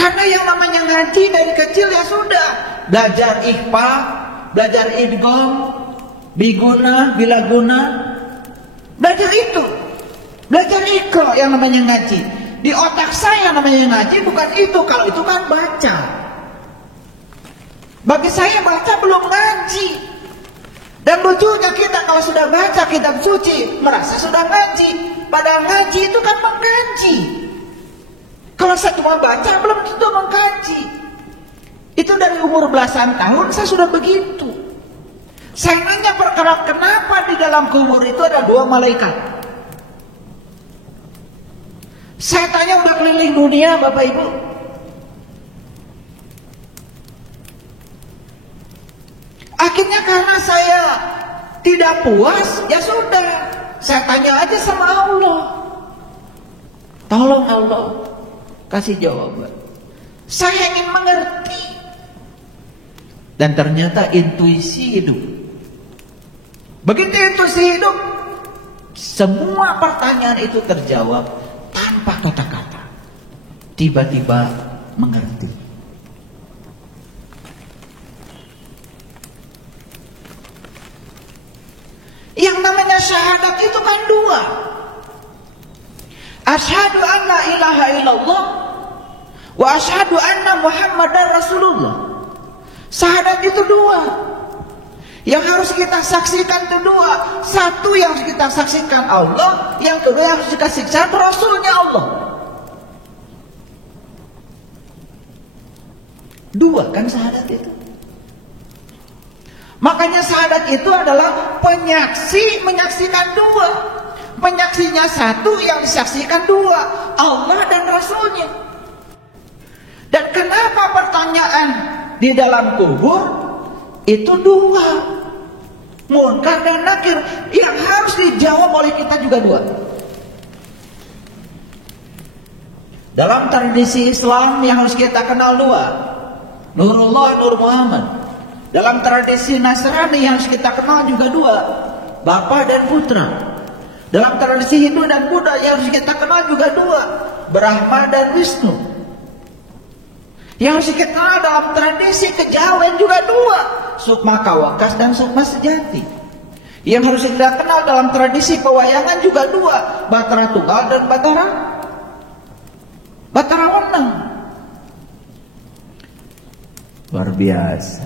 Karena yang namanya ngaji dari kecil ya sudah. Belajar ikhfa, belajar idgham, biguna, bilaguna. Belajar itu. Belajar iqra yang namanya ngaji. Di otak saya namanya ngaji bukan itu. Kalau itu kan baca. Bagi saya baca belum ngaji. Dan lucunya kita kalau sudah baca kitab suci merasa sudah ngaji. Padahal ngaji itu kan mengkaji. Kalau saya cuma baca belum tentu mengkaji. Itu dari umur belasan tahun saya sudah begitu. Saya nanya perkara kenapa di dalam kubur itu ada 2 malaikat. Saya tanya udah keliling dunia Bapak Ibu. Akhirnya karena saya tidak puas, ya sudah. Saya tanya aja sama Allah. Tolong Allah kasih jawaban. Saya ingin mengerti. Dan ternyata intuisi hidup. Begitu intuisi hidup, semua pertanyaan itu terjawab tanpa kata-kata. Tiba-tiba mengerti. Yang namanya syahadat itu kan 2. Asyhadu an la ilaha illallah wa asyhadu anna Muhammadar Rasulullah. Syahadat itu 2. Yang harus kita saksikan itu 2. Satu yang harus kita saksikan Allah, yang kedua yang harus kita saksikan Rasulnya Allah. 2 kan syahadat itu. Makanya syahadat itu adalah penyaksi menyaksikan 2. Penyaksinya 1, yang disaksikan 2, Allah dan Rasulnya. Dan kenapa pertanyaan di dalam kubur itu 2? Munkar dan nakir yang harus dijawab oleh kita juga 2. Dalam tradisi Islam yang harus kita kenal 2, Nurullah, Nur Muhammad. Dalam tradisi Nasrani yang harus kita kenal juga 2, Bapa dan Putra. Dalam tradisi Hindu dan Buddha yang harus kita kenal juga 2, Brahma dan Wisnu. Yang harus kita kenal dalam tradisi kejawen juga 2, Sukma Kawakas dan Sukma Sejati. Yang harus kita kenal dalam tradisi pewayangan juga 2, Batara Tunggal dan Batara Wenang. Luar biasa.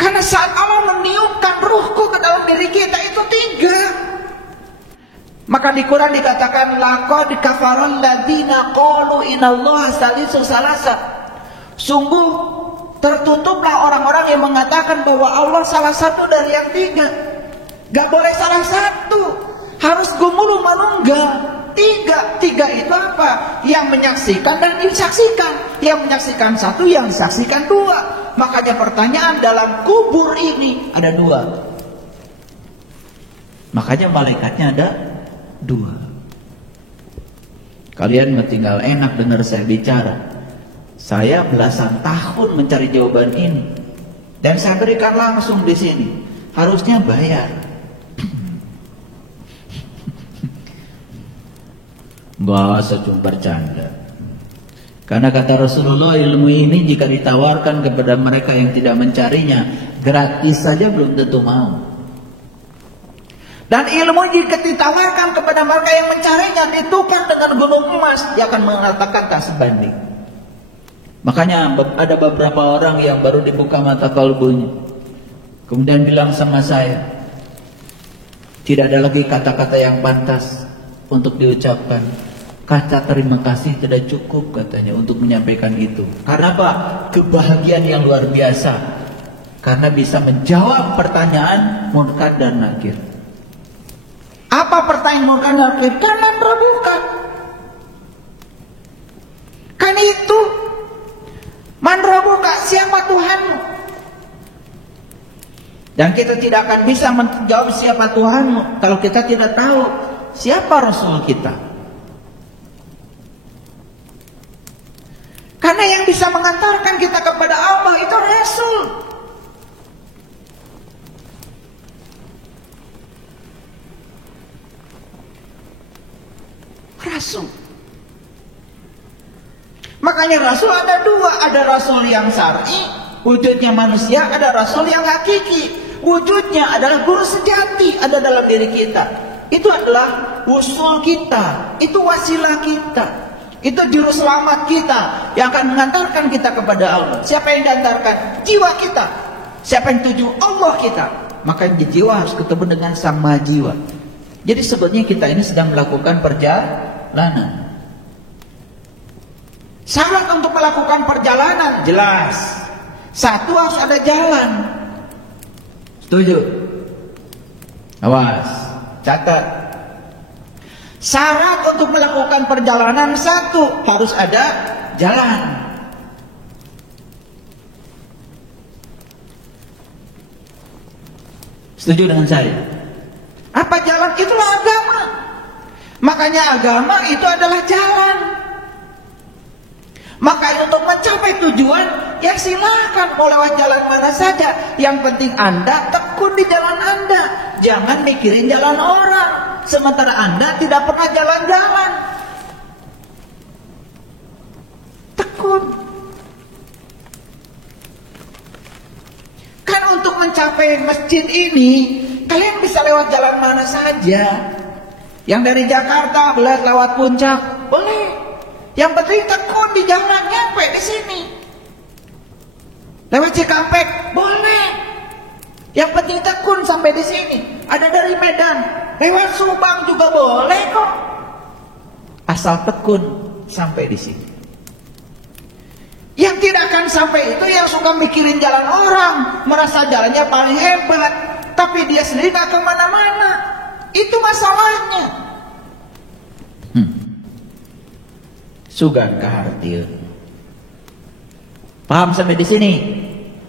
Karena saat Allah meniupkan ruhku ke dalam diri kita itu 3. Maka di Quran dikatakan laqad kafaral ladzina qalu inallaha salisu salasa. Sungguh tertutuplah orang-orang yang mengatakan bahwa Allah salah satu dari yang 3. Gak boleh salah satu, harus gumulu manunggal. 3 itu apa? Yang menyaksikan dan disaksikan. Yang menyaksikan 1, yang disaksikan 2. Makanya pertanyaan dalam kubur ini ada 2. Makanya malaikatnya ada 2. Kalian tinggal enak dengar saya bicara. Saya belasan tahun mencari jawaban ini dan saya berikan langsung di sini. Harusnya bayar. Gak usah cuma bercanda. Karena kata Rasulullah, ilmu ini jika ditawarkan kepada mereka yang tidak mencarinya, gratis saja belum tentu mau. Dan ilmu jika ditawarkan kepada mereka yang mencarinya, ditukar dengan gunung emas, dia akan mengatakan tak sebanding. Makanya ada beberapa orang yang baru dibuka mata kalbunya, kemudian bilang sama saya, tidak ada lagi kata-kata yang pantas untuk diucapkan. Kata terima kasih tidak cukup katanya untuk menyampaikan itu. Karena apa? Kebahagiaan yang luar biasa. Karena bisa menjawab pertanyaan munkar dan nakir. Apa pertanyaan munkar dan nakir? Karena terbuka. Kan itu. Man rabbuka, siapa Tuhanmu? Dan kita tidak akan bisa menjawab siapa Tuhanmu kalau kita tidak tahu siapa Rasul kita. Karena yang bisa mengantarkan kita kepada Allah itu Rasul. Rasul. Makanya rasul ada dua, ada rasul yang syar'i, wujudnya manusia, ada rasul yang hakiki, wujudnya adalah guru sejati ada dalam diri kita. Itu adalah usul kita, itu wasilah kita, itu juru selamat kita yang akan mengantarkan kita kepada Allah. Siapa yang diantarkan? Jiwa kita. Siapa yang tuju? Allah kita. Maka di jiwa harus ketemu dengan sama jiwa. Jadi sebetulnya kita ini sedang melakukan perjalanan. Syarat untuk melakukan perjalanan jelas. Satu, harus ada jalan. Setuju? Awas, catat. Syarat untuk melakukan perjalanan satu, harus ada jalan. Setuju dengan saya? Apa jalan? Itulah agama. Makanya agama itu adalah jalan. Maka untuk mencapai tujuan, ya silakan mau lewat jalan mana saja. Yang penting Anda tekun di jalan Anda. Jangan mikirin jalan orang, sementara Anda tidak pernah jalan-jalan. Tekun. Kan untuk mencapai masjid ini, kalian bisa lewat jalan mana saja. Yang dari Jakarta lewat Puncak, boleh. Yang penting tekun di jalan nyampe di sini. Lewat Cikampek, boleh. Yang penting tekun sampai di sini. Ada dari Medan, lewat Subang juga boleh kok. Asal tekun sampai di sini. Yang tidak akan sampai itu yang suka mikirin jalan orang, merasa jalannya paling hebat, tapi dia sendiri gak kemana-mana. Itu masalahnya. Sugan kahartieu. Paham sampai di sini?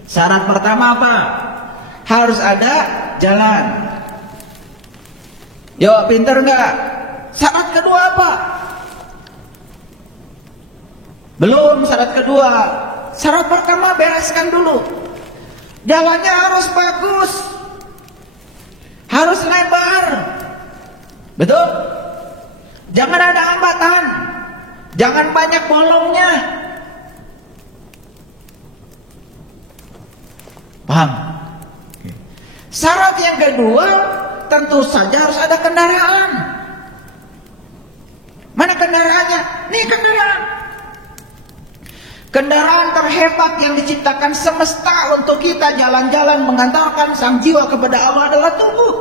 Syarat pertama apa? Harus ada jalan. Yo, pinter nggak? Syarat kedua apa? Belum syarat kedua. Syarat pertama bereskan dulu. Jalannya harus bagus. Harus lebar. Betul? Jangan ada hambatan. Jangan banyak bolongnya. Paham? Syarat yang kedua, tentu saja harus ada kendaraan. Mana kendaraannya? Nih kendaraan. Kendaraan terhebat yang diciptakan semesta untuk kita jalan-jalan mengantarkan sang jiwa kepada Allah adalah tubuh.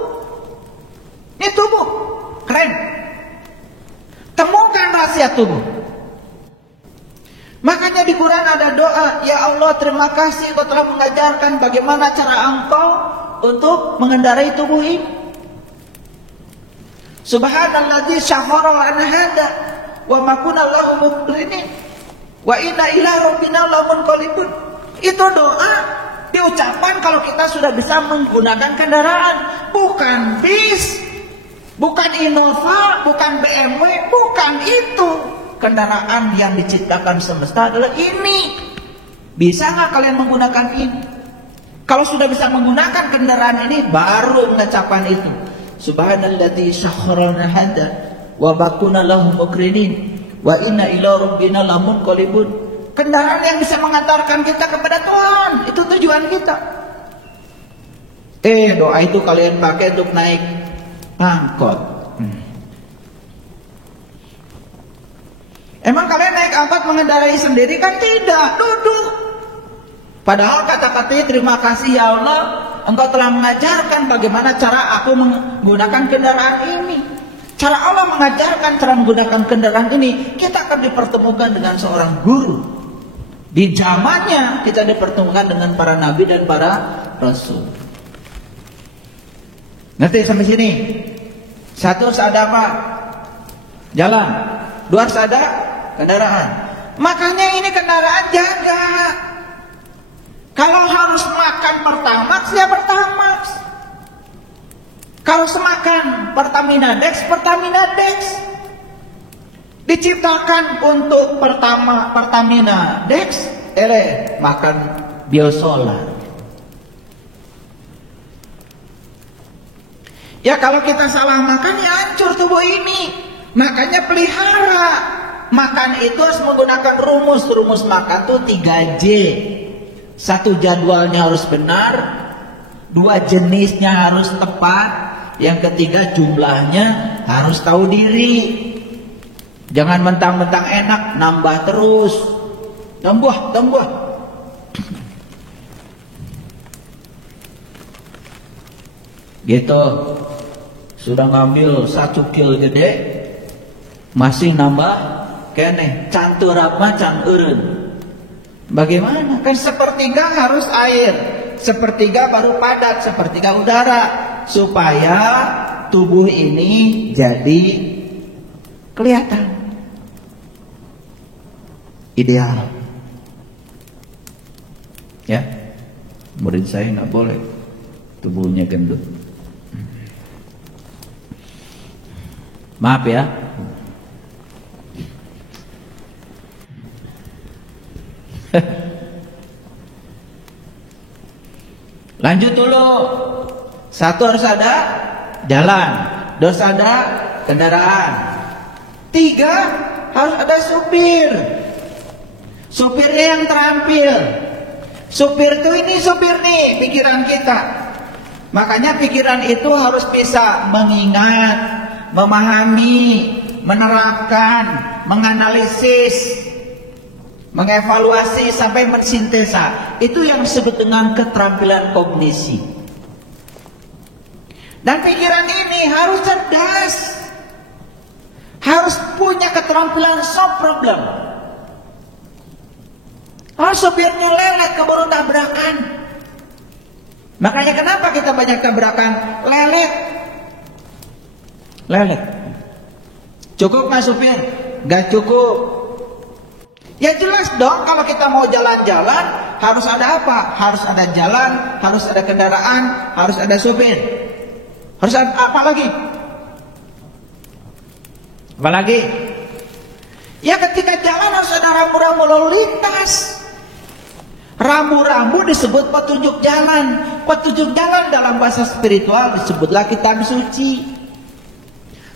Ini tubuh. Keren. Temukan rahasia tubuh. Makanya di Quran ada doa, ya Allah terima kasih Engkau telah mengajarkan bagaimana cara Engkau untuk mengendarai tubuh ini. Subhanalladzi syahara lana hada wa ma kunna lahu muqrinin wa inna ila rabbina lamunqalibun. Itu doa diucapkan kalau kita sudah bisa menggunakan kendaraan, bukan bis, bukan Innova, bukan BMW, bukan itu. Kendaraan yang diciptakan semesta adalah ini. Bisa nggak kalian menggunakan ini? Kalau sudah bisa menggunakan kendaraan ini, baru mengucapkan itu. Subhanalladzi sakhkhara lana hada wa bakuna lahu muqrinin wa inna ila rabbina lamunqalibun. Kendaraan yang bisa mengantarkan kita kepada Tuhan, itu tujuan kita. Doa itu kalian pakai untuk naik angkot. Emang kalian naik angkot mengendarai sendiri kan? Tidak, duduk. Padahal kata-katanya terima kasih ya Allah, Engkau telah mengajarkan bagaimana cara aku menggunakan kendaraan ini. Cara Allah mengajarkan cara menggunakan kendaraan ini, kita akan dipertemukan dengan seorang guru. Di zamannya kita dipertemukan dengan para nabi dan para rasul. Ngerti sampai sini? Satu, ada apa? Jalan. Dua, ada kendaraan. Makanya ini kendaraan jaga. Kalau harus makan Pertamax, ya Pertamax. Kalau semakan Pertamina Dex, Pertamina Dex. Diciptakan untuk Pertamina Dex, makan biosolar. Ya kalau kita salah makan, ya hancur tubuh ini. Makanya pelihara. Makan itu harus menggunakan rumus. Rumus makan tuh 3J. 1, jadwalnya harus benar. 2, jenisnya harus tepat. Yang ketiga, jumlahnya harus tahu diri. Jangan mentang-mentang enak nambah terus. Tambah. Gitu. Sudah ngambil 1 kil gede, masih nambah keneh, cantur apa can eureun. Bagaimana? Kan sepertiga harus air, sepertiga baru padat, sepertiga udara, supaya tubuh ini jadi kelihatan ideal. Ya, murid saya nggak boleh tubuhnya gendut. Maaf ya. Lanjut dulu. 1 harus ada jalan, 2 ada kendaraan, 3 harus ada supir. Supirnya yang terampil. Supir itu ini supir nih pikiran kita. Makanya pikiran itu harus bisa mengingat, memahami, menerapkan, menganalisis, mengevaluasi sampai mensintesa. Itu yang disebut dengan keterampilan kognisi. Dan pikiran ini harus cerdas, harus punya keterampilan solve problem. Oh, sopirnya lelet keburu tabrakan. Makanya kenapa kita banyak tabrakan? Lelet. Cukup nggak supir? Nggak cukup. Ya jelas dong, kalau kita mau jalan-jalan harus ada apa? Harus ada jalan, harus ada kendaraan, harus ada supir. Harus ada apa lagi? Apa lagi? Ya ketika jalan harus ada rambu-rambu lalu lintas. Rambu-rambu disebut petunjuk jalan. Petunjuk jalan dalam bahasa spiritual disebutlah kitab suci.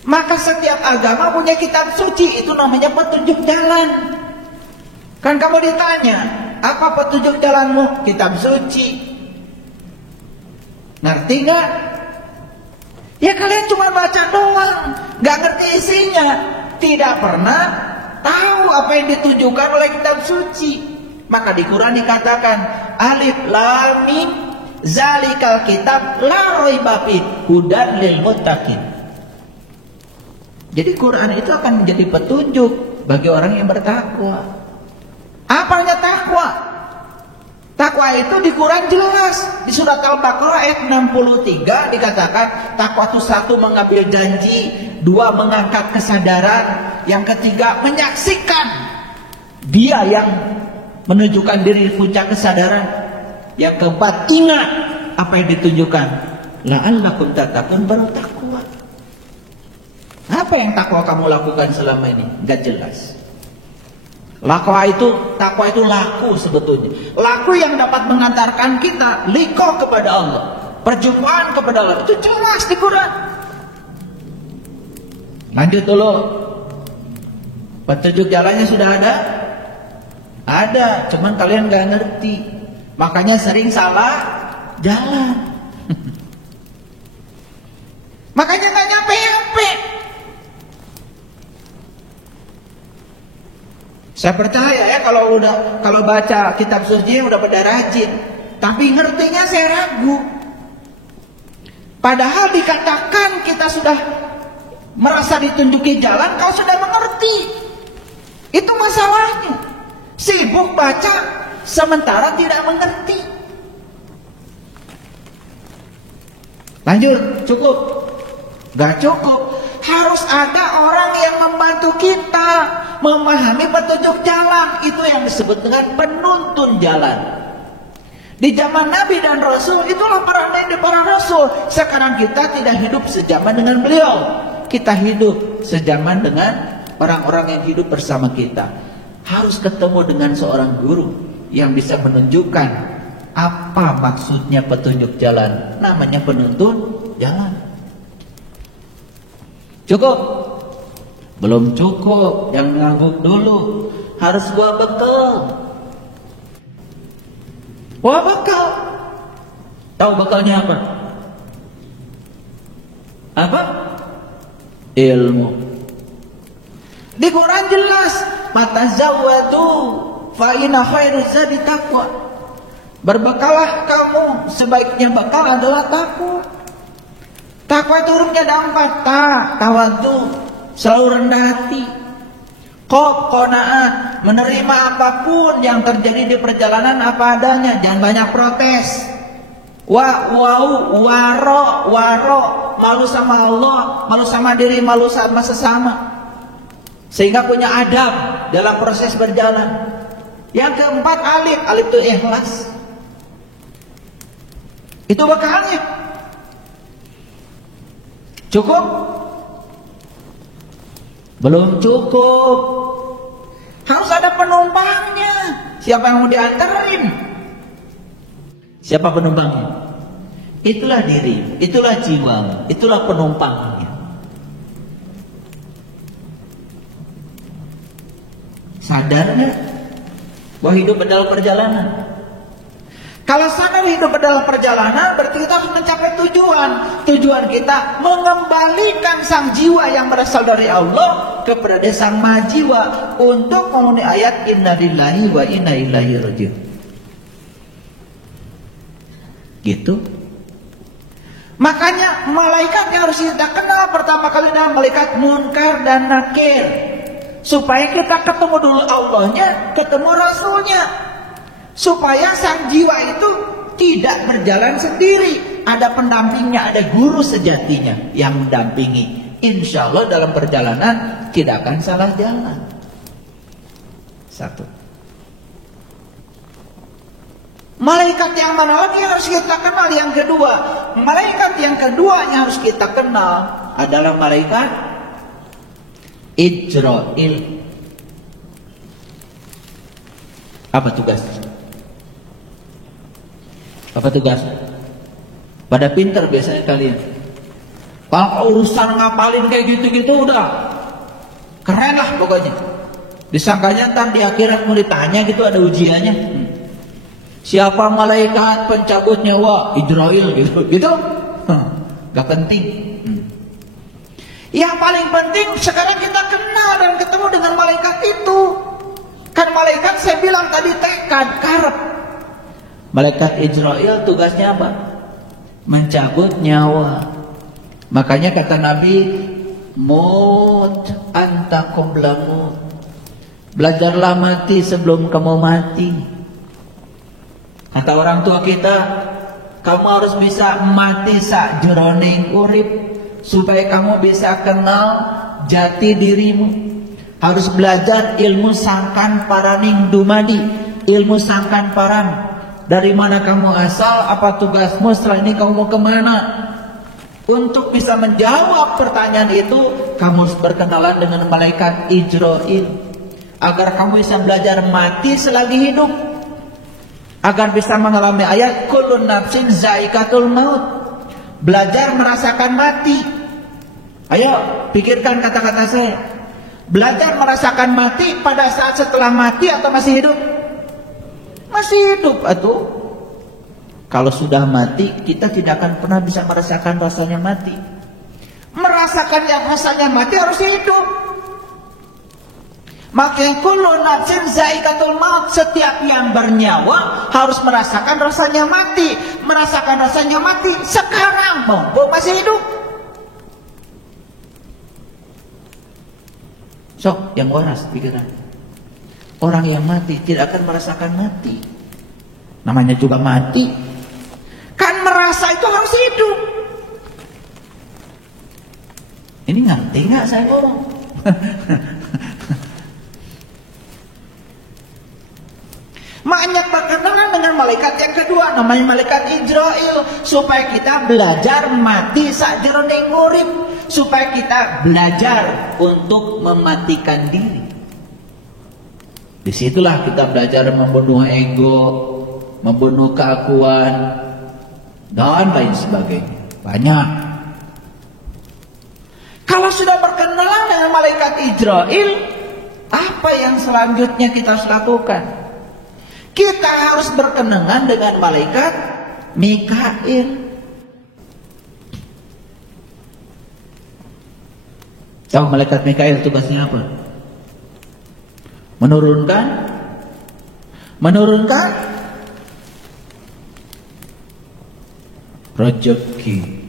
Maka setiap agama punya kitab suci, itu namanya petunjuk jalan. Kan kamu ditanya, apa petunjuk jalanmu? Kitab suci. Ngerti gak? Ya kalian cuma baca doang, gak ngerti isinya. Tidak pernah tahu apa yang ditunjukkan oleh kitab suci. Maka di Quran dikatakan alif lam mim zalikal kitab la raiba fi hudan lil muttaqin. Jadi Quran itu akan menjadi petunjuk bagi orang yang bertakwa. Apanya takwa? Takwa itu di Quran jelas. Di surat Al-Baqarah ayat 63 dikatakan takwa itu 1 mengambil janji, 2 mengangkat kesadaran, yang ketiga menyaksikan dia yang menunjukkan diri di puncak kesadaran, yang keempat ingat apa yang ditunjukkan. La'allakum tattaqun, baru takwa. Apa yang takwa kamu lakukan selama ini? Gak jelas. Takwa itu laku sebetulnya. Laku yang dapat mengantarkan kita liqa kepada Allah, perjumpaan kepada Allah. Itu jelas di Quran. Lanjut dulu. Petunjuk jalannya sudah ada? Ada, cuman kalian gak ngerti. Makanya sering salah jalan. Makanya gak nyampe-nyampe. Saya percaya ya kalau baca kitab suci udah pada rajin, tapi ngertinya saya ragu. Padahal dikatakan kita sudah merasa ditunjuki jalan, kau sudah mengerti. Itu masalahnya. Sibuk baca sementara tidak mengerti. Lanjut, cukup? Gak cukup. Harus ada orang yang membantu kita memahami petunjuk jalan. Itu yang disebut dengan penuntun jalan. Di zaman Nabi dan Rasul, itulah para Rasul. Sekarang kita tidak hidup sejaman dengan beliau. Kita hidup sejaman dengan orang-orang yang hidup bersama kita. Harus ketemu dengan seorang guru yang bisa menunjukkan apa maksudnya petunjuk jalan. Namanya penuntun jalan. Cukup? Belum cukup, yang ngangguk dulu. Harus bawa bekal. Bawa bekal. Tahu bekalnya apa? Apa? Ilmu. Di Quran jelas, "Fatazawwadu fa inna khairuz zadi taqwa." Berbekalah kamu, sebaiknya bekal adalah takwa. Takwa itu hurufnya ada 4. Tawadhu, selalu rendah hati. Qanaat, menerima apapun yang terjadi di perjalanan apa adanya, jangan banyak protes. Waro, malu sama Allah, malu sama diri, malu sama sesama. Sehingga punya adab dalam proses berjalan. Yang keempat, alif itu ikhlas. Itu bekalnya. Cukup? Belum cukup. Harus ada penumpangnya. Siapa yang mau diantarin? Siapa penumpangnya? Itulah diri, itulah jiwa, itulah penumpangnya. Sadar nggak bahwa hidup adalah perjalanan? Kalau sadar hidup adalah perjalanan, berarti kita harus mencapai tujuan. Tujuan kita mengembalikan sang jiwa yang berasal dari Allah kepada sang maha jiwa untuk memenuhi ayat inna lillahi wa inna ilaihi raji'un. Gitu. Makanya malaikat yang harus kita kenal pertama kali adalah malaikat Munkar dan Nakir, supaya kita ketemu dulu Allahnya, ketemu Rasulnya, supaya sang jiwa itu tidak berjalan sendiri, ada pendampingnya, ada guru sejatinya yang mendampingi. Insya Allah dalam perjalanan tidak akan salah jalan. Satu. Malaikat yang mana lagi yang harus kita kenal? Yang kedua, malaikat yang kedua yang harus kita kenal adalah malaikat Ijrail. Apa tugasnya? Apa tugasnya? Pada pinter biasanya kalian. Kalau urusan ngapalin kayak gitu-gitu udah keren lah pokoknya. Disangkanya ntar di akhirat mau ditanya gitu, ada ujiannya. Siapa malaikat pencabut nyawa? Ijrail gitu. Gak penting. Yang paling penting sekarang kita kenal dan ketemu dengan malaikat itu. Kan malaikat saya bilang tadi tekad, karep. Malaikat Ijrail tugasnya apa? Mencabut nyawa. Makanya kata Nabi, mut anta qabla maut. Belajarlah mati sebelum kamu mati. Kata orang tua kita, kamu harus bisa mati sakjroning urip supaya kamu bisa kenal jati dirimu. Harus belajar ilmu sangkan paraning dumadi, ilmu sangkan paran. Dari mana kamu asal, apa tugasmu, setelah ini kamu mau kemana? Untuk bisa menjawab pertanyaan itu, kamu harus berkenalan dengan malaikat Ijrail, agar kamu bisa belajar mati selagi hidup, agar bisa mengalami ayat kullun nafsin zaikatul maut, belajar merasakan mati. Ayo pikirkan kata-kata saya. Belajar merasakan mati pada saat setelah mati atau masih hidup? Masih hidup atuh. Kalau sudah mati, kita tidak akan pernah bisa merasakan rasanya mati. Merasakan yang rasanya mati harus hidup. Maka kullu nafsin zaikatul maut, setiap yang bernyawa harus merasakan rasanya mati. Merasakan rasanya mati sekarang, mumpung masih hidup. Sok, yang waras pikiran. Orang yang mati tidak akan merasakan mati. Namanya juga mati. Kan merasa itu harus hidup. Ini ngerti nggak saya ngomong? Makanya berkenalan dengan malaikat yang kedua, namanya malaikat Ijrail, supaya kita belajar mati sakjroning urip, supaya kita belajar untuk mematikan diri. Disitulah kita belajar membunuh ego, membunuh keakuan, dan lain sebagainya. Banyak. Kalau sudah berkenalan dengan malaikat Israil, apa yang selanjutnya kita harus lakukan? Kita harus berkenalan dengan malaikat Mikail. Tahu malaikat Mikail tugasnya apa? Menurunkan rezeki.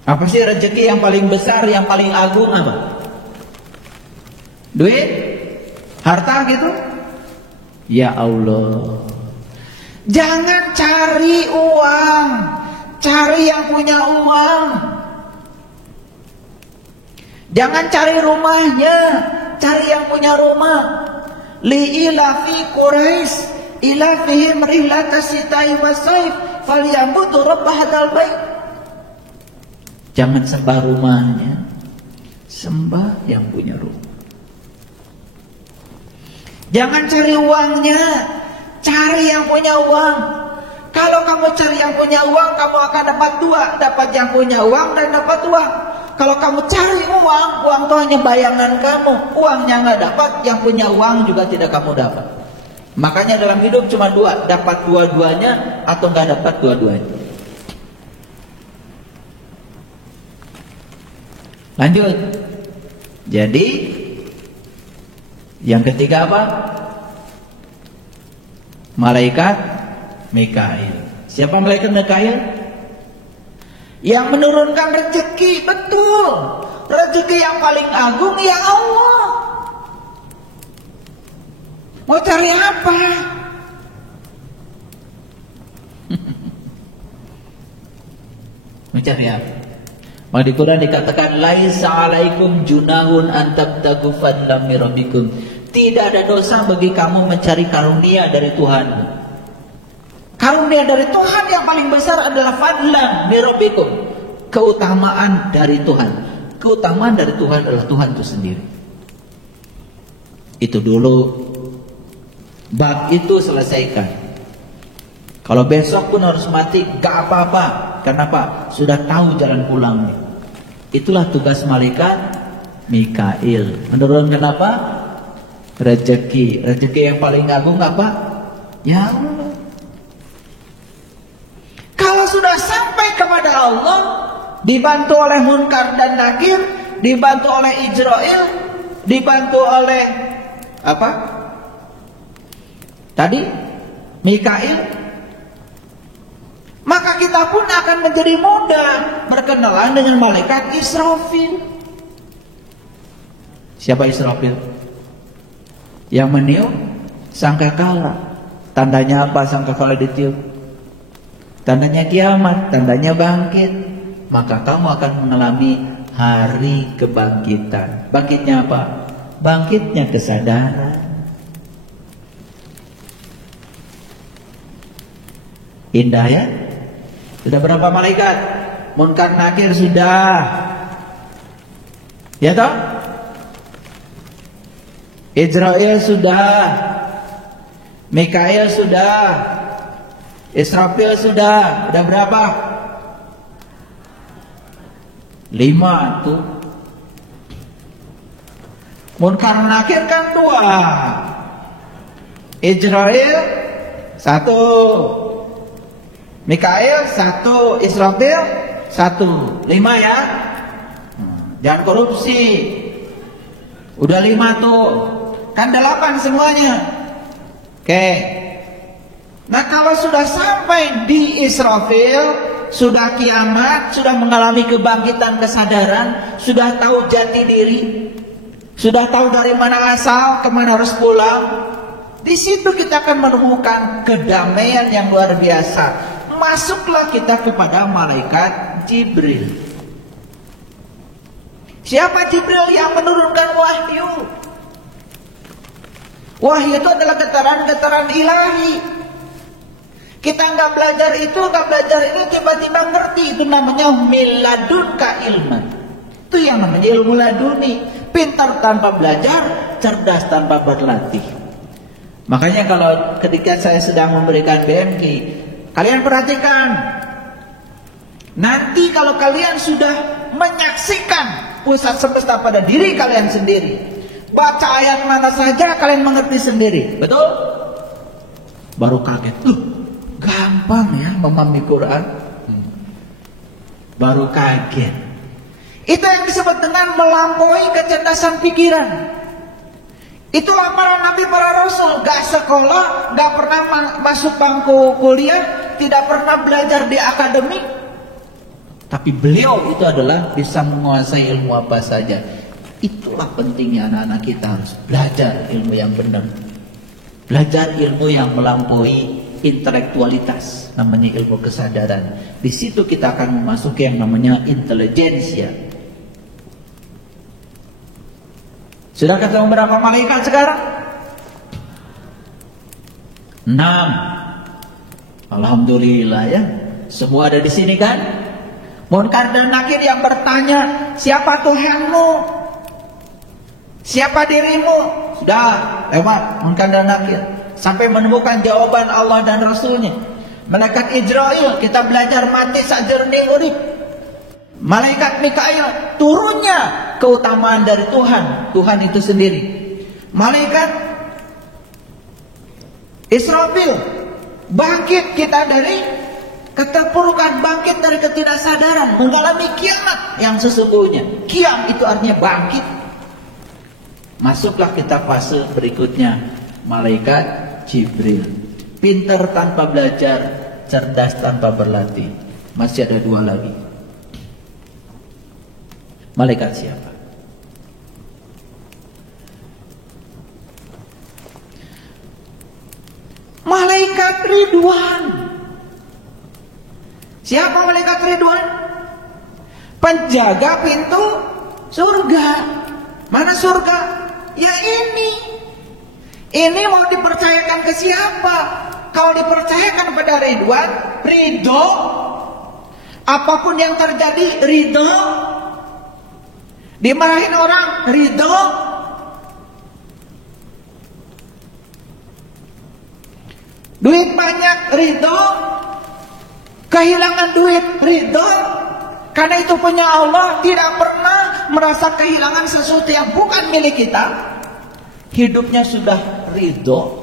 Apa sih rezeki yang paling besar, yang paling agung apa? Duit? Harta gitu? Ya Allah. Jangan cari uang, cari yang punya uang. Jangan cari rumahnya, cari yang punya rumah. Li ilafi Quraisy ilafihim rihlata sitai wasaif falyabudu rabb hadzal bait. Jangan sembah rumahnya, sembah yang punya rumah. Jangan cari uangnya, cari yang punya uang. Kalau kamu cari yang punya uang, kamu akan dapat dua, dapat yang punya uang dan dapat uang. Kalau kamu cari uang, uang itu hanya bayangan kamu, uangnya nggak dapat, yang punya uang juga tidak kamu dapat. Makanya dalam hidup cuma dua, dapat dua-duanya atau nggak dapat dua-duanya. Lanjut. Jadi yang ketiga apa? Malaikat Mikail. Siapa malaikat Mikail? Yang menurunkan rezeki, betul. Rezeki yang paling agung ya Allah. Mau cari apa? Mau cari apa? Maka di Quran dikatakan laisa alaikum junahun an tabtagu fadlan min rabbikum. Tidak ada dosa bagi kamu mencari karunia dari Tuhan. Karunia dari Tuhan yang paling besar adalah fadlan min rabbikum. Keutamaan dari Tuhan. Keutamaan dari Tuhan adalah Tuhan itu sendiri. Itu dulu bab itu selesaikan. Kalau besok pun harus mati, gak apa-apa. Kenapa? Sudah tahu jalan pulangnya. Itulah tugas malaikat Mikail. Menurunkan apa? Rezeki. Rezeki yang paling agung apa? Ya Allah. Kalau sudah sampai kepada Allah, dibantu oleh Munkar dan Nakir, dibantu oleh Israil, dibantu oleh apa? Tadi Mikail. Maka kita pun akan menjadi mudah berkenalan dengan malaikat Israfil. Siapa Israfil? Yang meniup sangkakala. Tandanya apa sangkakala ditiup? Tandanya kiamat, tandanya bangkit. Maka kamu akan mengalami hari kebangkitan. Bangkitnya apa? Bangkitnya kesadaran. Indah ya? Sudah berapa malaikat? Munkar Nakir sudah. Ya toh? Israel sudah. Mikail sudah. Israfil sudah. Udah berapa? 5 tuh. Munkar Nakir kan 2. Israel 1. Mikail 1, Israfil 1, 5 ya. Jangan korupsi. Udah 5 tuh. Kan 8 semuanya. Oke. Nah kalau sudah sampai di Israfil, sudah kiamat, sudah mengalami kebangkitan kesadaran, sudah tahu jati diri, sudah tahu dari mana asal, kemana harus pulang. Di situ kita akan menemukan kedamaian yang luar biasa. Masuklah kita kepada malaikat Jibril. Siapa Jibril yang menurunkan wahyu? Wahyu itu adalah getaran-getaran ilahi. Kita nggak belajar itu, nggak belajar ini, tiba-tiba ngerti. Itu namanya miladunka ilman. Itu yang namanya ilmu laduni. Pintar tanpa belajar, cerdas tanpa berlatih. Makanya kalau ketika saya sedang memberikan BMK, kalian perhatikan. Nanti kalau kalian sudah menyaksikan pusat semesta pada diri kalian sendiri. Baca ayat mana saja kalian mengerti sendiri. Betul? Baru kaget. Gampang ya memahami Quran. Baru kaget. Itu yang disebut dengan melampaui kecerdasan pikiran. Itulah para nabi, para rasul. Gak sekolah, gak pernah masuk bangku kuliah, tidak pernah belajar di akademik. Tapi beliau itu adalah bisa menguasai ilmu apa saja. Itulah pentingnya anak-anak kita harus belajar ilmu yang benar. Belajar ilmu yang melampaui intelektualitas, namanya ilmu kesadaran. Di situ kita akan memasuki yang namanya intelijensia. Sudah ketemu berapa malaikat sekarang? 6. Alhamdulillah ya. Semua ada di sini kan? Munkar dan Nakir yang bertanya, siapa Tuhanmu? Siapa dirimu? Sudah lewat Munkar dan Nakir. Sampai menemukan jawaban Allah dan Rasulnya. Malaikat Israil, kita belajar mati sajernih urip. Malaikat Mikail, turunnya keutamaan dari Tuhan. Tuhan itu sendiri. Malaikat Israfil, bangkit kita dari keterpurukan, bangkit dari ketidaksadaran, mengalami kiamat yang sesungguhnya. Kiam itu artinya bangkit. Masuklah kita fase berikutnya, malaikat Jibril. Pintar tanpa belajar, cerdas tanpa berlatih. Masih ada 2 lagi. Malaikat siapa? Malaikat Ridwan. Siapa malaikat Ridwan? Penjaga pintu surga. Mana surga? Ya ini. Ini mau dipercayakan ke siapa? Kalau dipercayakan pada Ridwan, ridho. Apapun yang terjadi, ridho. Dimarahin orang, ridho. Duit banyak, ridho. Kehilangan duit, ridho. Karena itu punya Allah, tidak pernah merasa kehilangan sesuatu yang bukan milik kita. Hidupnya sudah ridho.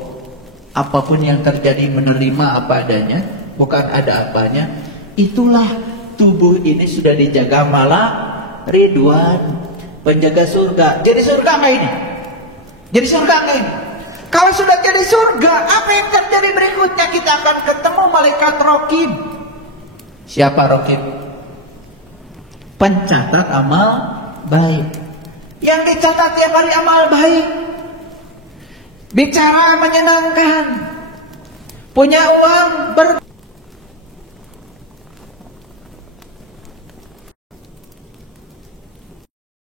Apapun yang terjadi, menerima apa adanya, bukan ada apanya. Itulah tubuh ini sudah dijaga malah Ridwan, penjaga surga. Jadi surga nggak ini? Jadi surga nggak ini? Kalau sudah jadi surga, apa yang terjadi berikutnya? Kita akan ketemu malaikat Raqib. Siapa Raqib? Pencatat amal baik. Yang dicatat tiap hari amal baik. Bicara menyenangkan. Punya uang